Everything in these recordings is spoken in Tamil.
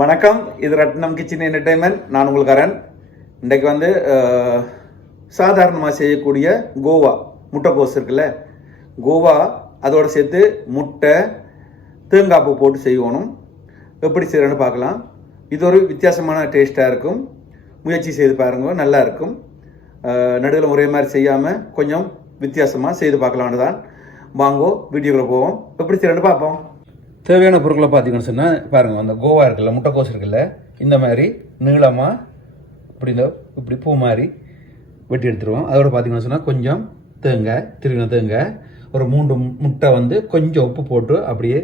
வணக்கம். இது ரத்னம் கிச்சன் என்டர்டைன்மெண்ட் நான் உங்களுக்கு அரண் இன்றைக்கு வந்து சாதாரணமாக செய்யக்கூடிய கோவா முட்டைக்கோஸ் இருக்குல்ல? கோவா அதோட சேர்த்து முட்டை தேங்காப்பு போட்டு செய்யணும் எப்படி செய்கிறேன்னு பார்க்கலாம். இது ஒரு வித்தியாசமான டேஸ்ட்டாக இருக்கும். முயற்சி செய்து பாருங்க நல்லா இருக்கும். நடுவில் ஒரே மாதிரி செய்யாமல் கொஞ்சம் வித்தியாசமாக செய்து பார்க்கலான்னு தான் வாங்கோ வீடியோக்குள்ளே போவோம். எப்படி செய்யறேன்னு பார்ப்போம். தேவையான பொருட்களை பார்த்தீங்கன்னு சொன்னால் பாருங்கள் அந்த கோவா இருக்குல்ல முட்டைக்கோஸ் இருக்குல்ல இந்த மாதிரி நீளமாக இப்படி இந்த இப்படி பூ மாதிரி வெட்டி எடுத்துருவோம். அதோட பார்த்தீங்கன்னு சொன்னால் கொஞ்சம் தேங்காய் திருவின தேங்காய் ஒரு மூன்று முட்டை வந்து கொஞ்சம் உப்பு போட்டு அப்படியே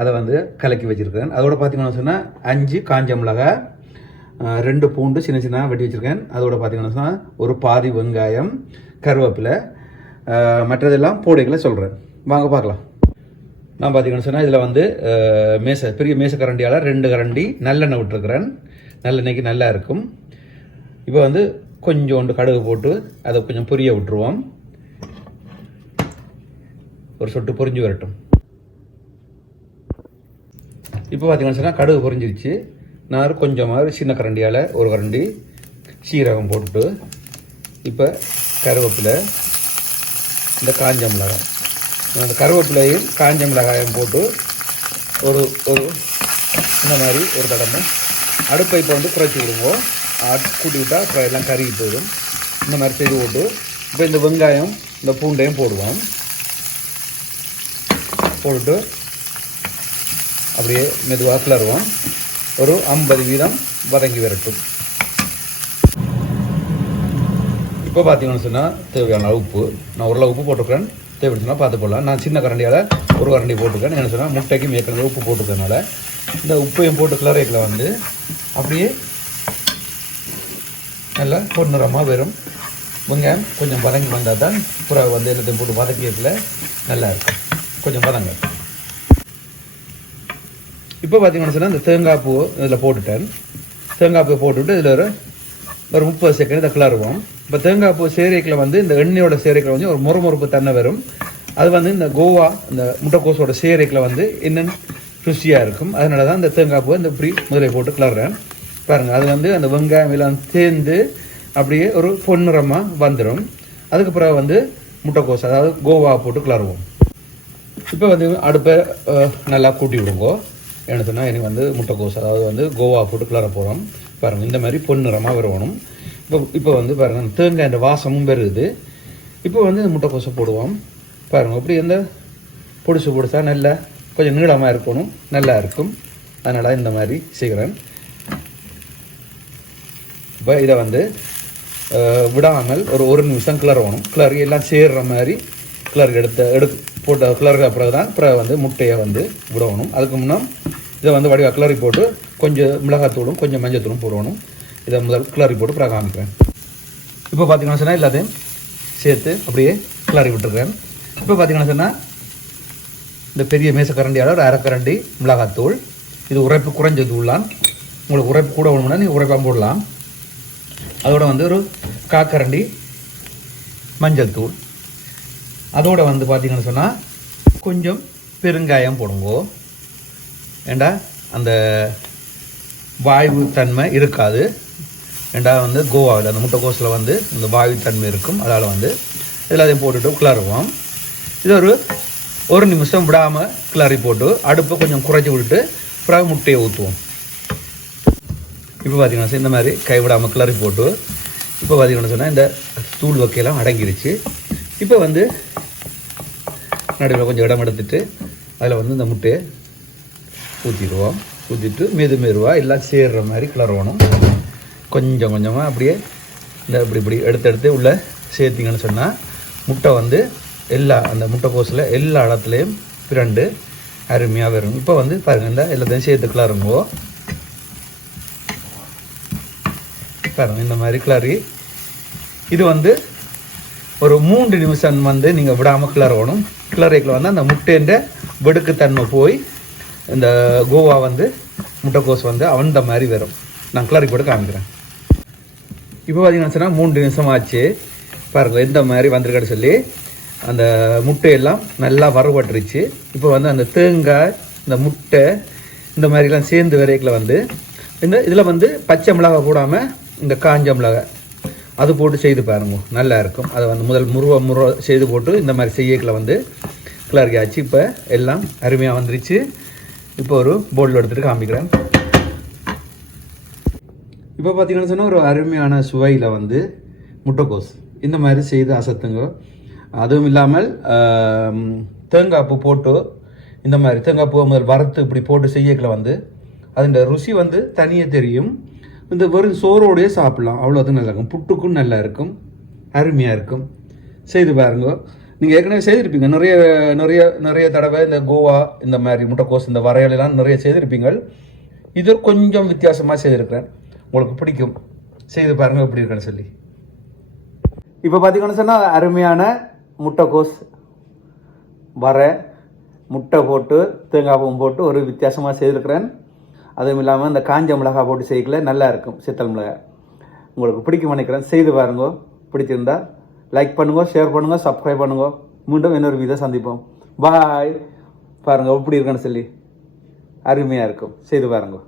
அதை வந்து கலக்கி வச்சுருக்கேன் அதோட பார்த்தீங்கன்னு சொன்னால் அஞ்சு காஞ்ச மிளகாய் ரெண்டு பூண்டு சின்ன சின்ன வெட்டி வச்சுருக்கேன். அதோட பார்த்தீங்கன்னு சொன்னால் ஒரு பாதி வெங்காயம் கருவேப்பிலை மற்றதெல்லாம் போடைகளை சொல்கிறேன் வாங்க பார்க்கலாம். நான் பார்த்தீங்கன்னு சொன்னால் இதில் வந்து மேசை மேச பெரிய மேச கரண்டியால் ரெண்டு கரண்டி நல்லெண்ணெய் விட்டுருக்குறேன். நல்லெண்ணெய்க்கு நல்லா இருக்கும். இப்போ வந்து கொஞ்சோண்டு கடுகு போட்டு அதை கொஞ்சம் பொரிய விட்டுருவோம். ஒரு சொட்டு பொரிஞ்சு வரட்டும். இப்போ பார்த்தீங்கன்னு சொன்னால் கடுகு பொரிஞ்சிருச்சு. நான் கொஞ்சமாக சின்ன கரண்டியால் ஒரு கரண்டி சீரகம் போட்டுட்டு இப்போ கருவேப்பிலை இந்த காஞ்ச மிளகாய். அந்த கருவேப்பிலையும் காஞ்ச மிளகாயும் போட்டு ஒரு ஒரு இந்த மாதிரி ஒரு தடவை. அடுப்பை இப்போ வந்து குறைச்சி விடுவோம். கூட்டி விட்டால் அப்புறம் எல்லாம் கருகி போயிடும். இந்த மாதிரி செய்து போட்டு இப்போ இந்த வெங்காயம் இந்த பூண்டையும் போடுவோம். போட்டுட்டு அப்படியே மெதுவாக கிளறுவோம். ஒரு ஐம்பது வீதம் வதங்கி வரட்டும். இப்போ பார்த்தீங்கன்னு சொன்னால் தேவையான உப்பு. நான் உருளை உப்பு போட்டிருக்கிறேன் தேவைச்சுன்னா பார்த்து போடலாம். நான் சின்ன கரண்டியால் ஒரு கரண்டி போட்டிருக்கேன். என்ன சொன்னால் முட்டைக்கு ஏற்கனவே உப்பு போட்டுருக்கனால இந்த உப்பையும் போட்டு கிளறைக்கில் வந்து அப்படியே நல்லா பொன்னிறமாக வரும் வெங்காயம் கொஞ்சம் வதங்கி வந்தால் தான் புறாவை வந்து எல்லாத்தையும் போட்டு வதக்கியதில் நல்லா இருக்கும். கொஞ்சம் வதங்க. இப்போ பார்த்தீங்கன்னு சொன்னால் இந்த தேங்காய் பூ இதில் போட்டுட்டேன். தேங்காய் பூ போட்டுவிட்டு இதில் ஒரு ஒரு முப்பது செகண்ட் இதை கிளறுவோம் இப்போ தேங்காய் பூ சேரைக்கில் வந்து இந்த எண்ணெயோட சேரைக்கில் வந்து ஒரு முறுமுறுப்பு தன்னை வரும். அது வந்து இந்த கோவா இந்த முட்டைக்கோஸோட சேரைக்கில் வந்து இன்னும் ருசியாக இருக்கும். அதனால தான் இந்த தேங்காய் பூ இந்த இப்படி முதலே போட்டு கிளறுறேன் பாருங்கள் அது வந்து அந்த வெங்காயம் எல்லாம் சேர்ந்து அப்படியே ஒரு பொன்னிறமாக வந்துடும் அதுக்கு பிறகு வந்து முட்டைக்கோஸ் அதாவது கோவா போட்டு கிளறுவோம். இப்போ வந்து அடுப்பை நல்லா கூட்டி விடுங்கோ. என்ன எனக்கு வந்து முட்டைக்கோஸ் அதாவது வந்து கோவா போட்டு கிளற போகிறோம் பாருங்கள் இந்த மாதிரி பொன்னிறமாக வருவணும். இப்போ இப்போ வந்து பாருங்கள் தேங்காய் இந்த வாசமும் வருது. இப்போ வந்து இந்த முட்டைக்கோசை போடுவோம். பாருங்கள் அப்படி இந்த பொடிசு பொடிசா நல்லா கொஞ்சம் நீளமாக இருக்கணும். நல்லா இருக்கும். அதனால் இந்த மாதிரி செய்கிறேன். இப்போ இதை வந்து விடாமல் ஒரு ஒரு நிமிஷம் கிளறணும். கிளறி எல்லாம் சேர்ற மாதிரி கிளர் எடுத்து எடு போட்ட கிளறுக பிறகு தான் பிறகு வந்து முட்டையை வந்து விடணும். அதுக்கு முன்னே இதை வந்து வடிவா கிளறி போட்டு கொஞ்சம் மிளகாத்தூளும் கொஞ்சம் மஞ்சத்தூளும் போடணும். இதை முதல் கிளறி போட்டு பிறகு காமிக்கிறேன் இப்போ பார்த்தீங்கன்னா சொன்னால் எல்லாத்தையும் சேர்த்து அப்படியே கிளறி விட்டுருக்கேன் இப்போ பார்த்தீங்கன்னா சொன்னால் இந்த பெரிய மேசக்கரண்டியால் ஒரு அரைக்கரண்டி மிளகாத்தூள். இது உரைப்பு குறைஞ்ச தூள்லாம் உங்களுக்கு உரைப்பு கூட வேணும்னா நீங்கள் உரைப்பாக போடலாம். அதோட வந்து ஒரு காக்கரண்டி மஞ்சள் தூள் அதோட வந்து பார்த்தீங்கன்னு சொன்னால் கொஞ்சம் பெருங்காயம் போடுங்கோ. ஏண்டா? அந்த வாயு தன்மை இருக்காது. ஏண்டா வந்து கோவாவில் அந்த முட்டைக்கோஸில் வந்து இந்த வாயு தன்மை இருக்கும். அதால் வந்து எல்லாத்தையும் போட்டுட்டு கிளறுவோம். இது ஒரு ஒரு நிமிஷம் விடாமல் கிளறி போட்டு அடுப்பை கொஞ்சம் குறைச்சி விட்டுட்டு பிறகு முட்டையை ஊற்றுவோம். இப்போ பார்த்தீங்கன்னா இந்த மாதிரி கைவிடாமல் கிளறி போட்டு இப்போ பார்த்தீங்கன்னு சொன்னால் இந்த தூள் வக்கையெல்லாம் அடங்கிருச்சு. இப்போ வந்து நடுவில் கொஞ்சம் இடம் எடுத்துட்டு அதில் வந்து இந்த முட்டையை ஊற்றிடுவோம் ஊற்றிட்டு மெது மெதுவாக எல்லாம் சேர்கிற மாதிரி கிளறணும் கொஞ்சம் கொஞ்சமாக அப்படியே இந்த இப்படி இப்படி எடுத்து எடுத்து உள்ளே சேர்த்திங்கன்னு சொன்னால் முட்டை வந்து எல்லா அந்த முட்டைக்கோஸில் எல்லா இடத்துலையும் பிரண்டு அருமையாக வரும். இப்போ வந்து பாருங்கள் இந்த எல்லாத்தையும் சேர்த்து கிளறுங்கோ பாருங்கள் இந்த மாதிரி கிளறி இது வந்து ஒரு மூன்று நிமிஷம் வந்து நீங்கள் விடாமல் கிளறணும் கிளறிக்கில் வந்து அந்த முட்டைன்ற வெடுக்குத்தன்மை போய் இந்த கோவா வந்து முட்டைக்கோஸ் வந்து அவந்த மாதிரி வரும். நான் கிளறி போட்டு காமிக்கிறேன். இப்போ பார்த்தீங்கன்னா மூன்று நிமிஷம் ஆச்சு பாருங்கள் எந்த மாதிரி வந்திருக்கான்னு சொல்லி அந்த முட்டையெல்லாம் நல்லா வறுபட்டுருச்சு. இப்போ வந்து அந்த தேங்காய் இந்த முட்டை இந்த மாதிரிலாம் சேர்ந்து வரைக்கில் வந்து இந்த இதில் வந்து பச்சை மிளகாய் போடாமல் இந்த காஞ்ச மிளகாய் அது போட்டு செய்து பாருங்க. நல்லா இருக்கும். அதை வந்து முதல் முருவ முருவ செய்து போட்டு இந்த மாதிரி செய்யக்கில் வந்து கிளறி ஆச்சு. இப்போ எல்லாம் அருமையாக வந்துருச்சு. இப்போ ஒரு போர்டில் எடுத்துகிட்டு காமிக்கிறேன். இப்போ பார்த்தீங்கன்னு சொன்னால் ஒரு அருமையான சுவையில் வந்து முட்டைக்கோஸ். இந்த மாதிரி செய்து அசத்துங்க. அதுவும் இல்லாமல் தேங்காய் பூ போட்டு இந்த மாதிரி தேங்காய் பூ முதல் வறுத்து இப்படி போட்டு செய்யக்கில் வந்து அதோட ருசி வந்து தனியாக தெரியும். இந்த வெறும் சோறோடையே சாப்பிட்லாம். அவ்வளோ அது நல்லா இருக்கும். புட்டுக்கும் நல்லா இருக்கும். அருமையாக இருக்கும். செய்து பாருங்க. நீங்கள் ஏற்கனவே செய்திருப்பீங்க. நிறைய நிறைய நிறைய தடவை இந்த கோவா இந்த மாதிரி முட்டைக்கோஸ் இந்த வரையலாம் நிறைய செய்திருப்பீங்க. இது கொஞ்சம் வித்தியாசமாக செய்திருக்கிறேன். உங்களுக்கு பிடிக்கும். செய்து பாருங்கள் எப்படி இருக்குன்னு சொல்லி. இப்போ பார்த்தீங்கன்னு சொன்னால் அருமையான முட்டைக்கோஸ் வர முட்டை போட்டு தேங்காய் பூவும் போட்டு ஒரு வித்தியாசமாக செய்திருக்கிறேன். அதுவும் இல்லாமல் இந்த காஞ்ச மிளகாய் போட்டு செய்யக்கல நல்லா இருக்கும் சித்தல் மிளகாய். உங்களுக்கு பிடிக்கும் நினைக்கிறேன். செய்து பாருங்க. பிடிச்சிருந்தா லைக் பண்ணுங்கள் ஷேர் பண்ணுங்கள் சப்ஸ்கிரைப் பண்ணுங்க. மீண்டும் இன்னொரு வீடியோ சந்திப்போம். பாய் பாருங்க எப்படி இருக்குன்னு சொல்லி. அருமையாக இருக்கும். செய்து பாருங்க.